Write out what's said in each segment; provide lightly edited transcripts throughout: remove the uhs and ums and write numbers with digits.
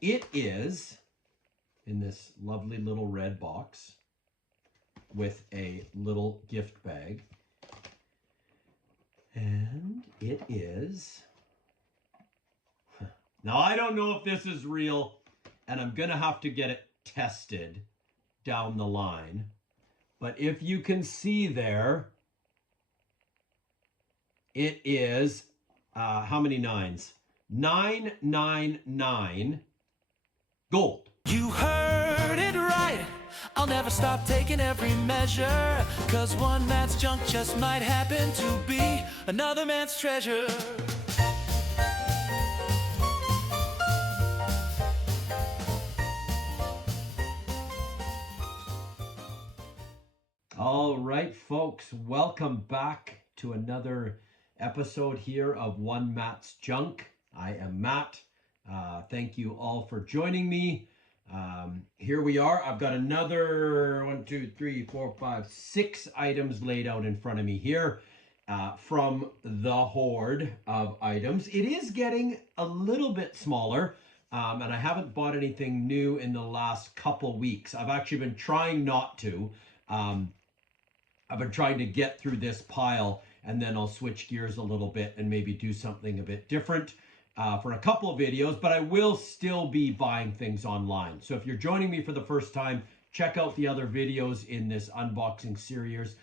it is in this lovely little red box with a little gift bag. And it is... Now, I don't know if this is real, and I'm going to have to get it tested down the line. But if you can see there, it is, how many nines? 999 gold. You heard it right. I'll never stop taking every measure, 'cause one man's junk just might happen to be another man's treasure. All right, folks, welcome back to another episode here of One Matt's Junk. I am Matt. Thank you all for joining me. Here we are. I've got another 6 items laid out in front of me here from the hoard of items. It is getting a little bit smaller, and I haven't bought anything new in the last couple weeks. I've actually been trying not to. I've been trying to get through this pile, and then I'll switch gears a little bit and maybe do something a bit different for a couple of videos, but I will still be buying things online. So if you're joining me for the first time, check out the other videos in this unboxing series.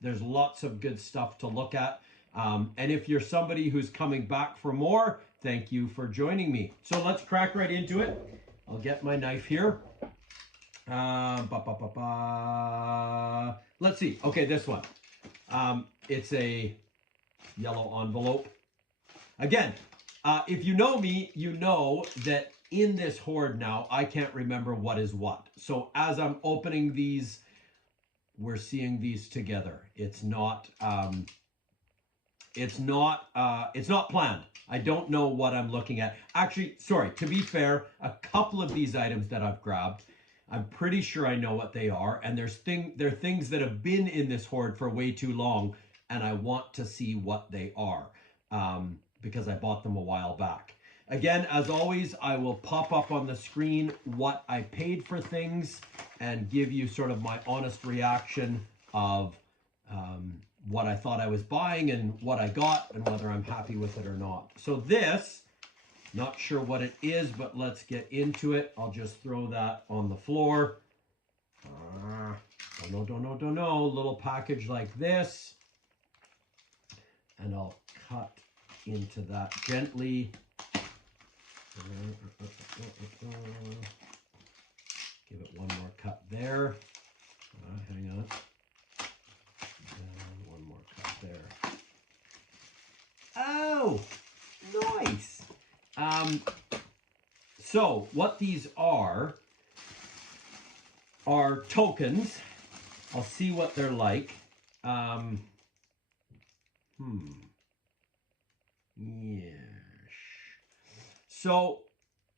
There's lots of good stuff to look at. And if you're somebody who's coming back for more, thank you for joining me. So let's crack right into it. I'll get my knife here. Let's see. Okay, this one. It's a yellow envelope. Again, if you know me, you know that in this hoard now, I can't remember what is what. So as I'm opening these, we're seeing these together. It's not planned. I don't know what I'm looking at. Actually, sorry, to be fair, a couple of these items that I've grabbed, I'm pretty sure I know what they are, and they're things that have been in this hoard for way too long, and I want to see what they are, because I bought them a while back. Again, as always, I will pop up on the screen what I paid for things and give you sort of my honest reaction of what I thought I was buying and what I got and whether I'm happy with it or not. So this... Not sure what it is, but let's get into it. I'll just throw that on the floor. Don't know. Little package like this. And I'll cut into that gently. Give it one more cut there. Hang on. And one more cut there. Oh, nice. So what these are tokens. I'll see what they're like. Yes. So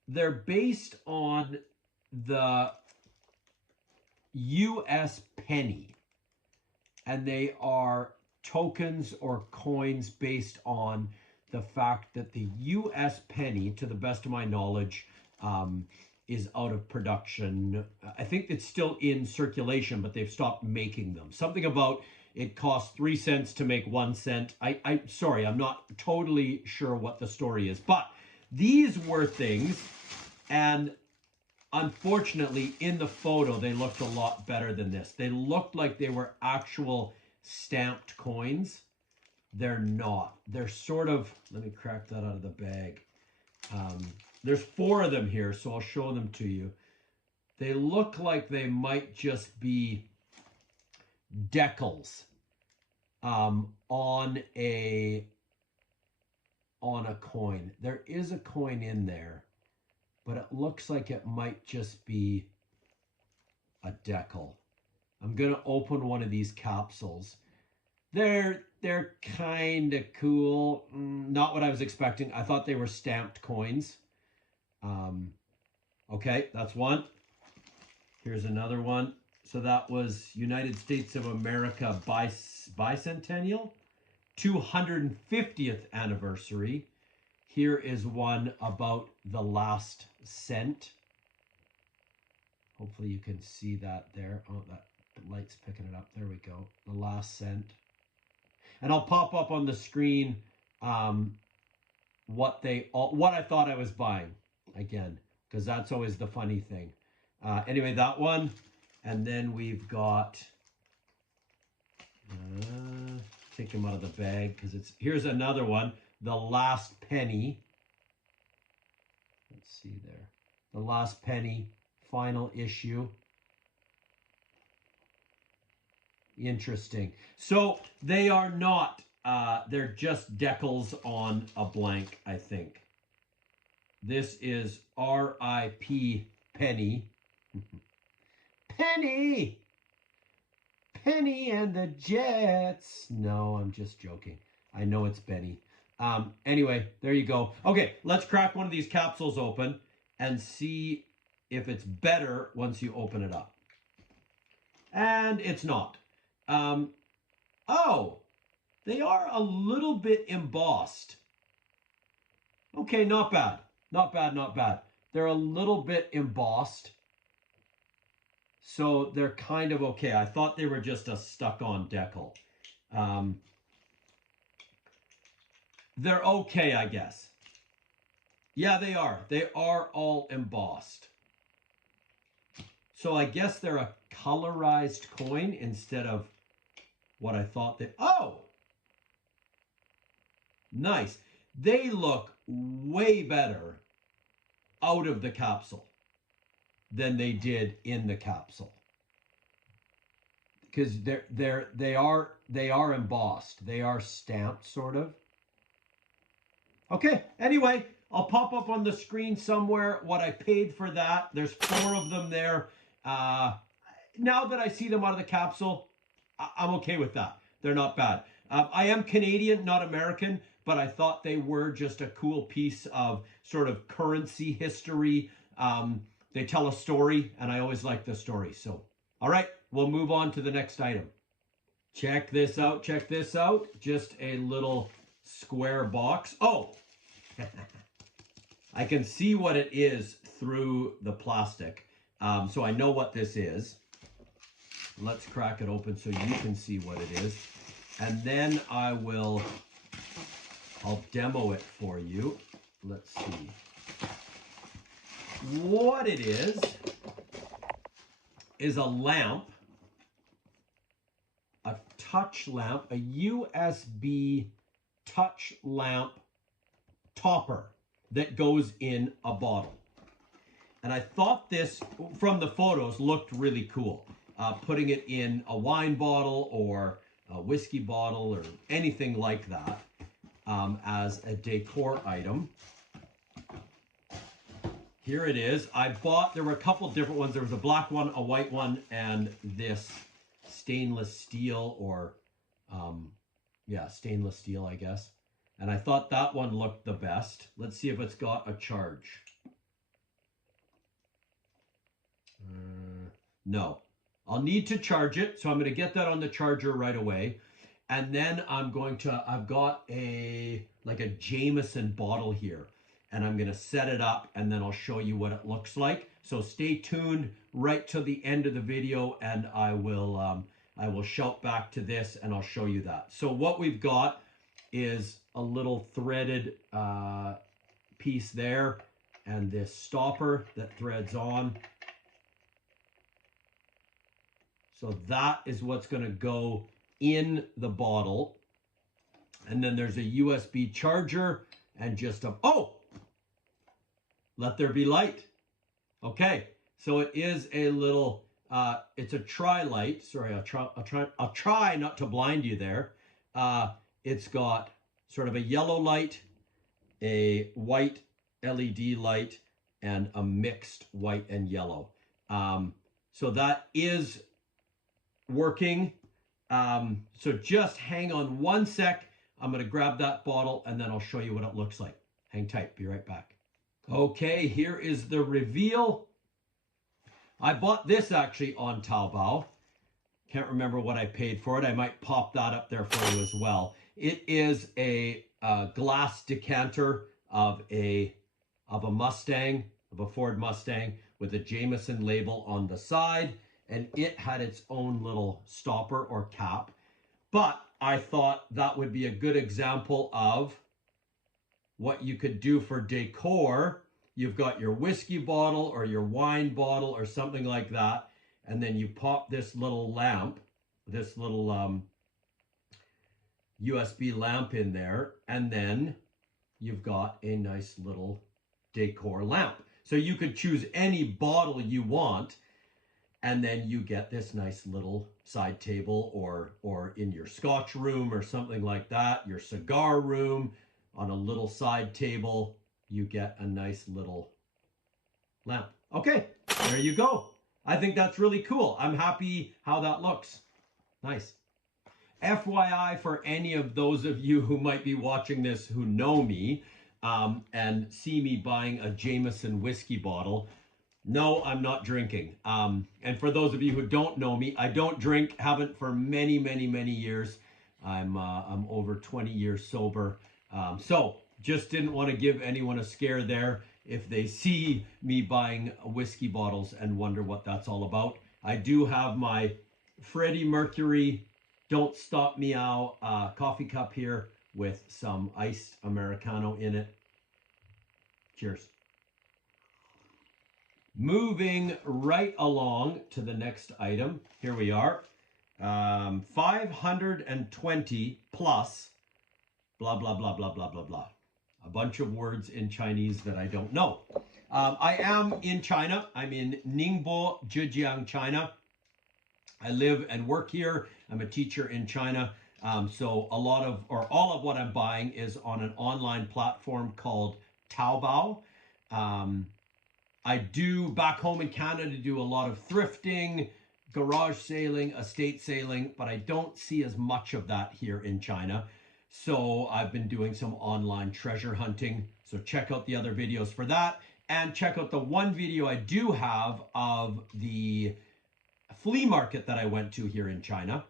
they're based on the US penny, and they are tokens or coins based on the fact that the US penny, to the best of my knowledge, is out of production. I think it's still in circulation, but they've stopped making them. Something about it costs 3 cents to make 1 cent. Sorry, I'm not totally sure what the story is, but these were things, and unfortunately in the photo, they looked a lot better than this. They looked like they were actual stamped coins. They're not. They're sort of, let me crack that out of the bag. There's 4 of them here, so I'll show them to you. They look like they might just be decals on a coin. There is a coin in there, but it looks like it might just be a decal. I'm gonna open one of these capsules. They're kind of cool. Not what I was expecting. I thought they were stamped coins. Okay, that's one. Here's another one. So that was United States of America bicentennial, 250th anniversary. Here is one about the last scent. Hopefully you can see that there. Oh, that light's picking it up. There we go. The last scent. And I'll pop up on the screen what I thought I was buying again, because that's always the funny thing. Anyway, that one. And then we've got, take them out of the bag because here's another one. The Last Penny. Let's see there. The Last Penny, final issue. Interesting. So they are not, they're just decals on a blank, I think. This is R.I.P. Penny. Penny! Penny and the Jets. No, I'm just joking. I know it's Benny. Anyway, there you go. Okay, let's crack one of these capsules open and see if it's better once you open it up. And it's not. Oh, they are a little bit embossed. Okay, not bad. Not bad, not bad. They're a little bit embossed. So they're kind of okay. I thought they were just a stuck-on decal. They're okay, I guess. Yeah, they are. They are all embossed. So I guess they're a colorized coin instead of what I thought they... Oh! Nice. They look way better out of the capsule than they did in the capsule, because they are embossed. They are stamped, sort of. Okay. Anyway, I'll pop up on the screen somewhere what I paid for that. There's 4 of them there. Now that I see them out of the capsule, I'm okay with that. They're not bad. I am Canadian, not American, but I thought they were just a cool piece of sort of currency history. They tell a story, and I always like the story. So, all right, we'll move on to the next item. Check this out. Check this out. Just a little square box. Oh, I can see what it is through the plastic. So I know what this is. Let's crack it open so you can see what it is. And then I'll demo it for you. Let's see. What it is a lamp, a touch lamp, a USB touch lamp topper that goes in a bottle. And I thought this, from the photos, looked really cool. Putting it in a wine bottle or a whiskey bottle or anything like that as a decor item. Here it is. There were a couple different ones. There was a black one, a white one, and this stainless steel or, stainless steel, I guess. And I thought that one looked the best. Let's see if it's got a charge. No. I'll need to charge it, so I'm going to get that on the charger right away. And then I've got like a Jameson bottle here. And I'm going to set it up, and then I'll show you what it looks like. So stay tuned right to the end of the video, and I will shout back to this, and I'll show you that. So what we've got is a little threaded piece there, and this stopper that threads on. So that is what's going to go in the bottle. And then there's a USB charger and just let there be light. Okay, so it is a little, it's a tri-light. Sorry, I'll try not to blind you there. It's got sort of a yellow light, a white LED light, and a mixed white and yellow. So that is working. So just hang on one sec. I'm going to grab that bottle, and then I'll show you what it looks like. Hang tight. Be right back. Okay, here is the reveal. I bought this actually on Taobao. Can't remember what I paid for it. I might pop that up there for you as well. It is a glass decanter of a Mustang. of a Ford Mustang with a Jameson label on the side, and it had its own little stopper or cap. But I thought that would be a good example of what you could do for decor. You've got your whiskey bottle or your wine bottle or something like that, and then you pop this little lamp, this little USB lamp in there, and then you've got a nice little decor lamp. So you could choose any bottle you want, and then you get this nice little side table, or in your scotch room or something like that, your cigar room, on a little side table, you get a nice little lamp. Okay, there you go. I think that's really cool. I'm happy how that looks. Nice. FYI, for any of those of you who might be watching this who know me and see me buying a Jameson whiskey bottle, no, I'm not drinking. And for those of you who don't know me, I don't drink, haven't for many, many, many years. I'm over 20 years sober. So just didn't want to give anyone a scare there if they see me buying whiskey bottles and wonder what that's all about. I do have my Freddie Mercury Don't Stop Meow coffee cup here with some iced Americano in it. Cheers. Moving right along to the next item. Here we are. 520 plus blah, blah, blah, blah, blah, blah, blah. A bunch of words in Chinese that I don't know. I am in China. I'm in Ningbo, Zhejiang, China. I live and work here. I'm a teacher in China. So a lot of, or all of what I'm buying is on an online platform called Taobao. I do, back home in Canada, do a lot of thrifting, garage sailing, estate sailing, but I don't see as much of that here in China. So I've been doing some online treasure hunting. So check out the other videos for that. And check out the one video I do have of the flea market that I went to here in China.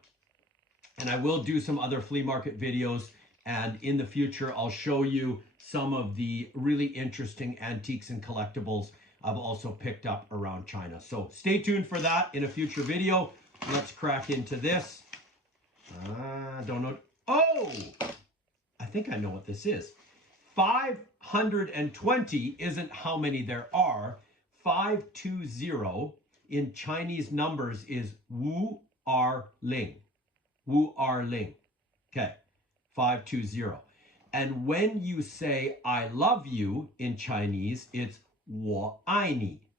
And I will do some other flea market videos. And in the future, I'll show you some of the really interesting antiques and collectibles I've also picked up around China. So stay tuned for that in a future video. Let's crack into this. Don't know. Oh, I think I know what this is. 520 isn't how many there are. 520 in Chinese numbers is Wu Er Ling. Wu Er Ling. Okay, 520. And when you say I love you in Chinese, it's 我爱你.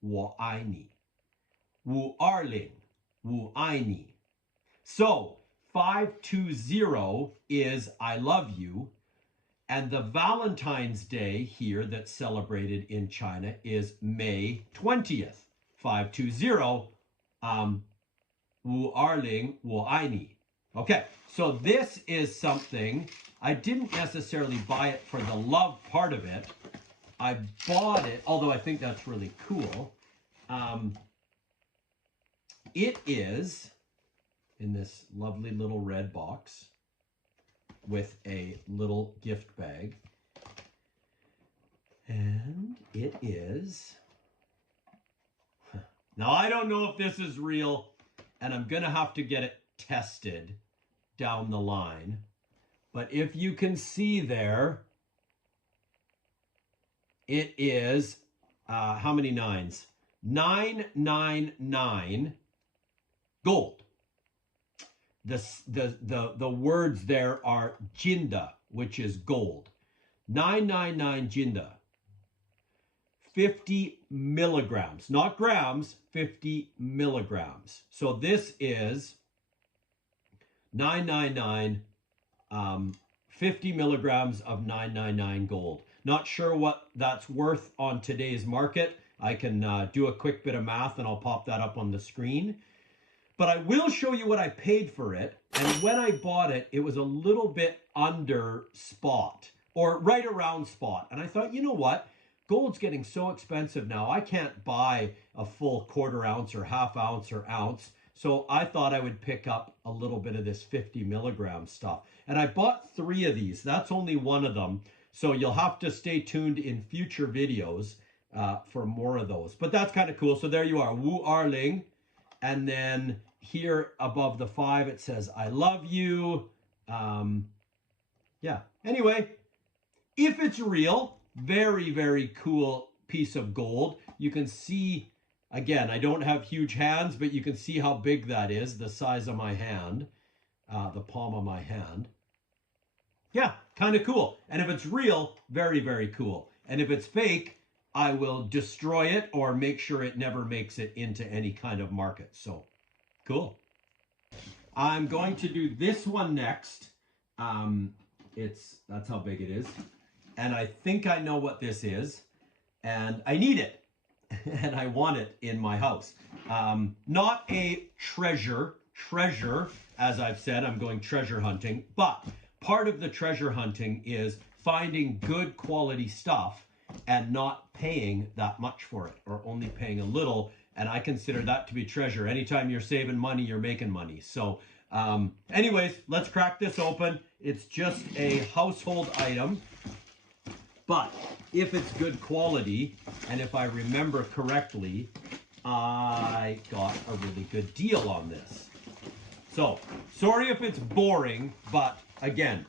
我爱你. Wu Er Ling. 我爱你. So 520 is I love you. And the Valentine's Day here that's celebrated in China is May 20th. 520, 五二零我爱你. Okay, so this is something, I didn't necessarily buy it for the love part of it. I bought it, although I think that's really cool. It is in this lovely little red box with a little gift bag. And it is, now I don't know if this is real, and I'm gonna have to get it tested down the line. But if you can see there, it is, how many nines? 999 gold. The words there are jinda, which is gold. 999 jinda. 50 milligrams, not grams, 50 milligrams. So this is 999, 50 milligrams of 999 gold. Not sure what that's worth on today's market. I can do a quick bit of math and I'll pop that up on the screen. But I will show you what I paid for it. And when I bought it, it was a little bit under spot, or right around spot. And I thought, you know what? Gold's getting so expensive now. I can't buy a full quarter ounce or half ounce or ounce. So I thought I would pick up a little bit of this 50 milligram stuff. And I bought 3 of these. That's only one of them. So you'll have to stay tuned in future videos for more of those. But that's kind of cool. So there you are, Wu Arling. And then here above the 5, it says, I love you. Yeah. Anyway, if it's real, very, very cool piece of gold. You can see, again, I don't have huge hands, but you can see how big that is, the size of my hand, the palm of my hand. Yeah, kind of cool. And if it's real, very, very cool. And if it's fake, I will destroy it or make sure it never makes it into any kind of market. So, cool. I'm going to do this one next. That's how big it is. And I think I know what this is. And I need it. And I want it in my house. Not a treasure, as I've said, I'm going treasure hunting. But part of the treasure hunting is finding good quality stuff and not paying that much for it, or only paying a little. And I consider that to be treasure. Anytime you're saving money, you're making money. So anyways, let's crack this open. It's just a household item, but if it's good quality, and if I remember correctly, I got a really good deal on this. So sorry if it's boring, but again,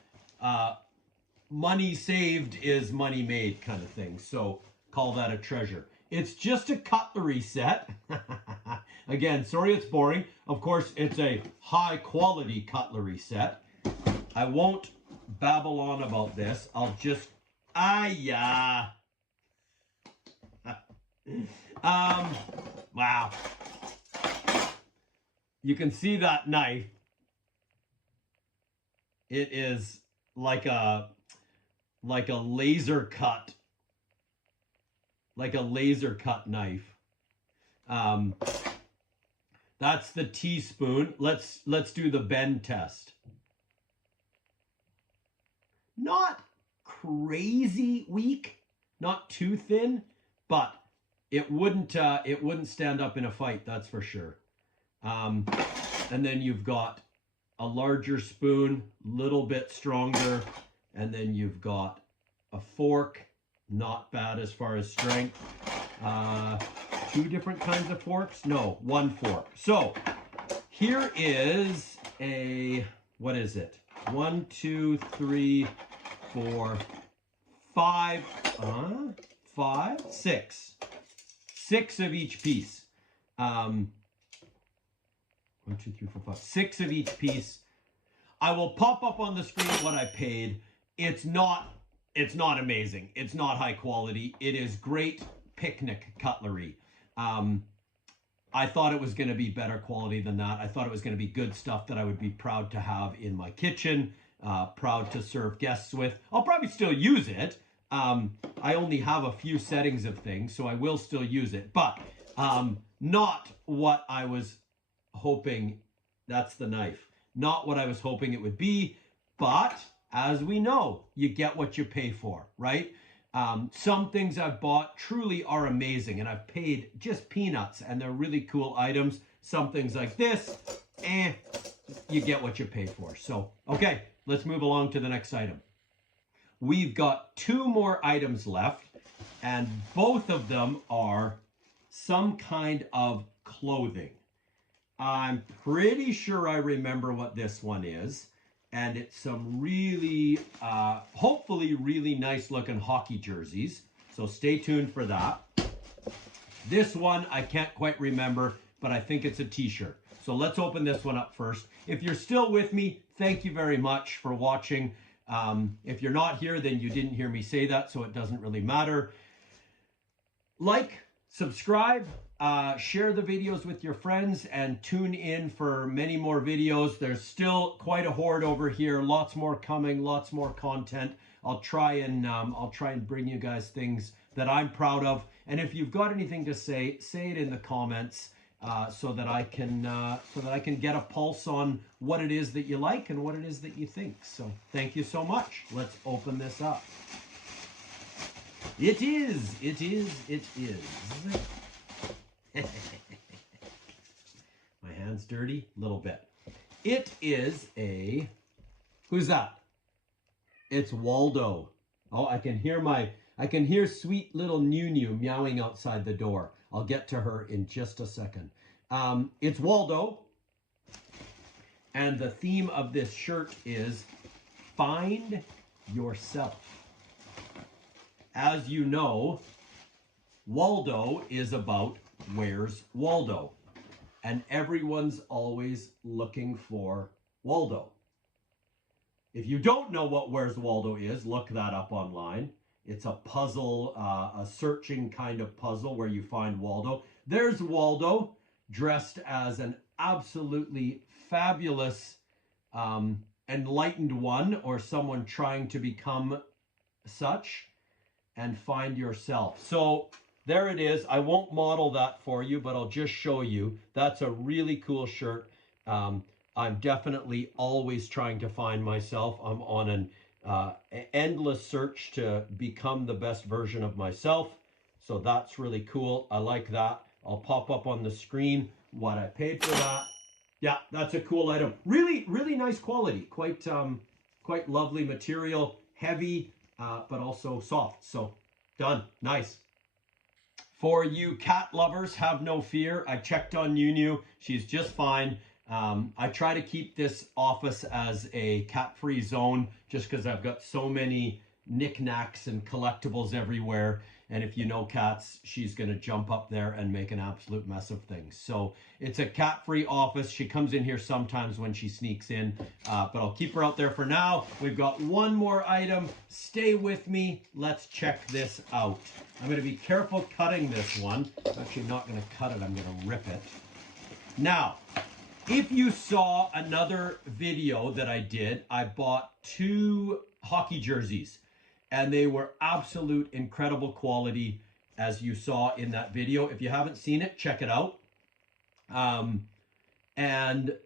money saved is money made kind of thing. So call that a treasure. It's just a cutlery set. Again, sorry it's boring. Of course, it's a high quality cutlery set. I won't babble on about this. I'll just, wow. You can see that knife. It is like a laser cut knife. That's the teaspoon. Let's do the bend test. Not crazy weak, not too thin, but it wouldn't stand up in a fight, that's for sure. And then you've got a larger spoon, little bit stronger, and then you've got a fork, not bad as far as strength. 2 different kinds of forks? No, 1 fork. So here is a, what is it? 1, 2, 3, 4, 5, 6. 6 of each piece. 1, 2, 3, 4, 5. 6 of each piece. I will pop up on the screen what I paid. It's not amazing. It's not high quality. It is great picnic cutlery. I thought it was going to be better quality than that. I thought it was going to be good stuff that I would be proud to have in my kitchen, proud to serve guests with. I'll probably still use it. I only have a few settings of things, so I will still use it, but not what I was hoping. That's the knife. Not what I was hoping it would be, but as we know, you get what you pay for, right? Some things I've bought truly are amazing, and I've paid just peanuts, and they're really cool items. Some things like this, you get what you pay for. So, okay, let's move along to the next item. We've got 2 more items left, and both of them are some kind of clothing. I'm pretty sure I remember what this one is. And it's some really, hopefully really nice looking hockey jerseys. So stay tuned for that. This one, I can't quite remember, but I think it's a t-shirt. So let's open this one up first. If you're still with me, thank you very much for watching. If you're not here, then you didn't hear me say that, so it doesn't really matter. Like, subscribe, share the videos with your friends, and tune in for many more videos. There's still quite a horde over here. Lots more coming, lots more content. I'll try and bring you guys things that I'm proud of. And if you've got anything to say it in the comments, so that I can get a pulse on what it is that you like and what it is that you think. So thank you so much. Let's open this up. It is. My hand's dirty, a little bit. It is who's that? It's Waldo. Oh, I can hear I can hear sweet little New meowing outside the door. I'll get to her in just a second. It's Waldo, and the theme of this shirt is Find Yourself. As you know, Waldo is about Where's Waldo? And everyone's always looking for Waldo. If you don't know what Where's Waldo is, look that up online. It's a puzzle, a searching kind of puzzle where you find Waldo. There's Waldo dressed as an absolutely fabulous enlightened one, or someone trying to become such. And find yourself. So there it is. I won't model that for you, but I'll just show you. That's a really cool shirt. I'm definitely always trying to find myself. I'm on an endless search to become the best version of myself. So that's really cool. I like that. I'll pop up on the screen what I paid for that. Yeah, that's a cool item. Really, really nice quality. Quite lovely material. Heavy, but also soft. So done. Nice. For you cat lovers, have no fear. I checked on New. She's just fine. I try to keep this office as a cat-free zone just because I've got so many knickknacks and collectibles everywhere. And if you know cats, she's going to jump up there and make an absolute mess of things. So it's a cat-free office. She comes in here sometimes when she sneaks in, but I'll keep her out there for now. We've got one more item. Stay with me. Let's check this out. I'm going to be careful cutting this one. I'm actually not going to cut it. I'm going to rip it. Now, if you saw another video that I did, I bought 2 hockey jerseys. And they were absolute incredible quality, as you saw in that video. If you haven't seen it, check it out. And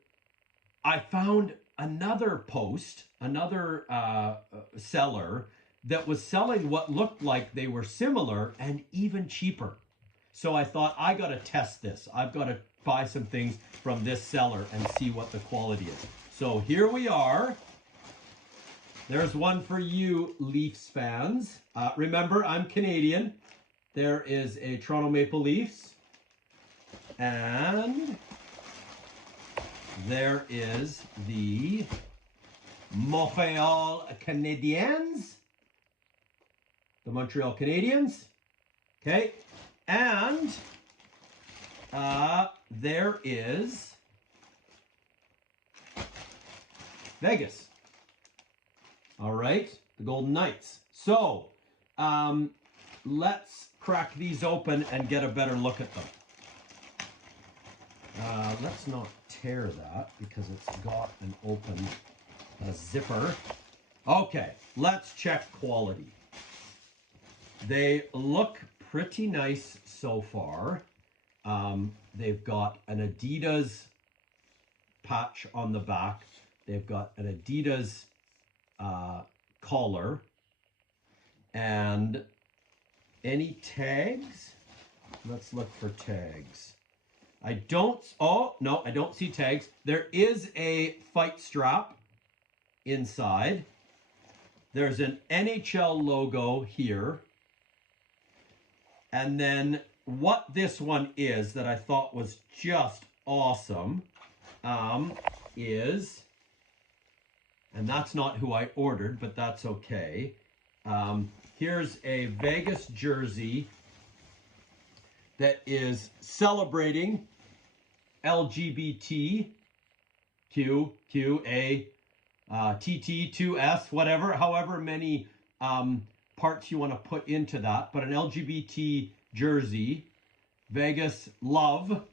I found another post, another seller that was selling what looked like they were similar and even cheaper. So I thought, I got to test this. I've got to buy some things from this seller and see what the quality is. So here we are. There's one for you, Leafs fans. Remember, I'm Canadian. There is a Toronto Maple Leafs. And there is the Montreal Canadiens. The Montreal Canadiens. Okay. And there is Vegas. All right, the Golden Knights. So let's crack these open and get a better look at them. Let's not tear that because it's got an open zipper. Okay, let's check quality. They look pretty nice so far. They've got an Adidas patch on the back. They've got an Adidas collar, and any tags? Let's look for tags. I don't see tags. There is a fight strap inside. There's an NHL logo here. And then what this one is that I thought was just awesome is, and that's not who I ordered, but that's okay. Here's a Vegas jersey that is celebrating LGBTQ, TT2S, whatever, however many parts you want to put into that. But an LGBT jersey, Vegas love,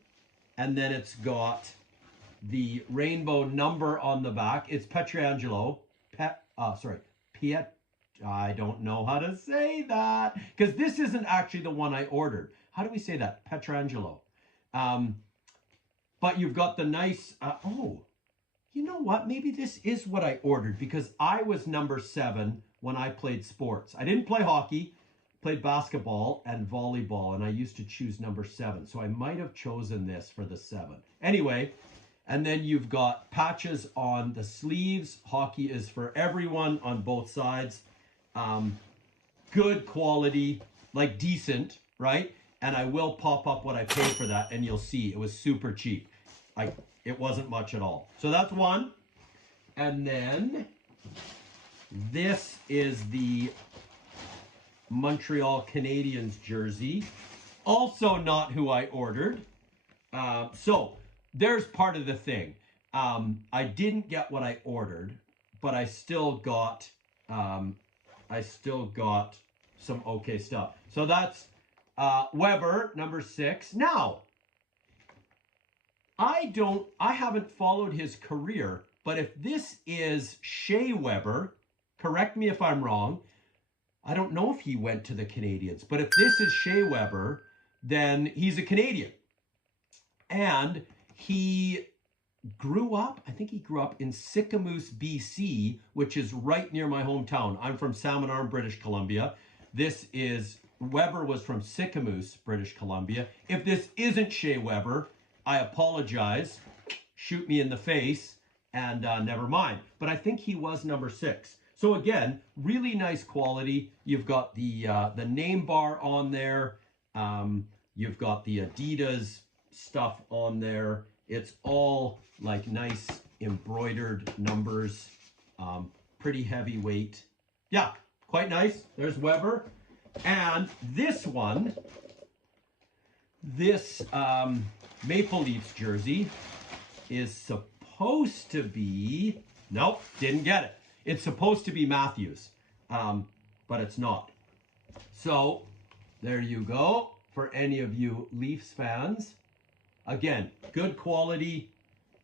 and then it's got the rainbow number on the back. It's Pietrangelo. I don't know how to say that because this isn't actually the one I ordered. How do we say that? Pietrangelo. But you've got the nice, you know what? Maybe this is what I ordered because I was number 7 when I played sports. I didn't play hockey, played basketball and volleyball, and I used to choose number 7. So I might have chosen this for the 7. Anyway, and then you've got patches on the sleeves. Hockey is for everyone on both sides. good quality, like decent, right? And I will pop up what I paid for that, and you'll see it was super cheap. It wasn't much at all. So that's one. And then this is the Montreal Canadiens jersey. Also not who I ordered. So there's part of the thing. I didn't get what I ordered, but I still got some okay stuff. So that's Weber, number 6. Now, I haven't followed his career, but if this is Shea Weber, correct me if I'm wrong. I don't know if he went to the Canadiens, but if this is Shea Weber, then he's a Canadian. And he I think he grew up in Sicamous, BC, which is right near my hometown. I'm from Salmon Arm, British Columbia. Weber was from Sicamous, British Columbia. If this isn't Shea Weber, I apologize. Shoot me in the face, and never mind. But I think he was number 6. So again, really nice quality. You've got the name bar on there. You've got the Adidas stuff on there. It's all like nice embroidered numbers. Pretty heavyweight. Yeah, quite nice. There's Weber. And this one, this Maple Leafs jersey is supposed to be, nope, didn't get it. It's supposed to be Matthews, but it's not. So there you go for any of you Leafs fans. Again, good quality.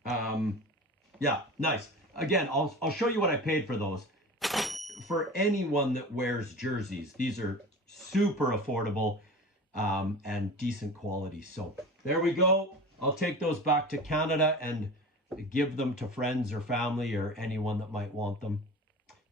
Yeah, nice. Again, I'll show you what I paid for those. For anyone that wears jerseys, these are super affordable and decent quality. So there we go. I'll take those back to Canada and give them to friends or family or anyone that might want them.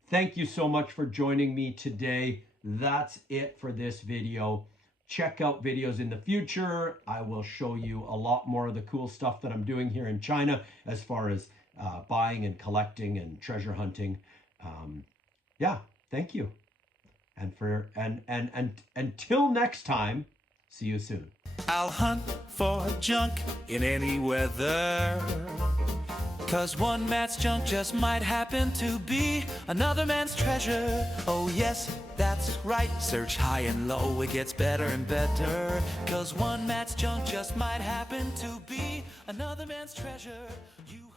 Thank you so much for joining me today. That's it for this video. Check out videos in the future. I will show you a lot more of the cool stuff that I'm doing here in China as far as buying and collecting and treasure hunting. Yeah, thank you. And until next time, see you soon. I'll hunt for junk in any weather. 'Cause one man's junk just might happen to be another man's treasure. Oh yes, that's right. Search high and low, it gets better and better. 'Cause one man's junk just might happen to be another man's treasure. You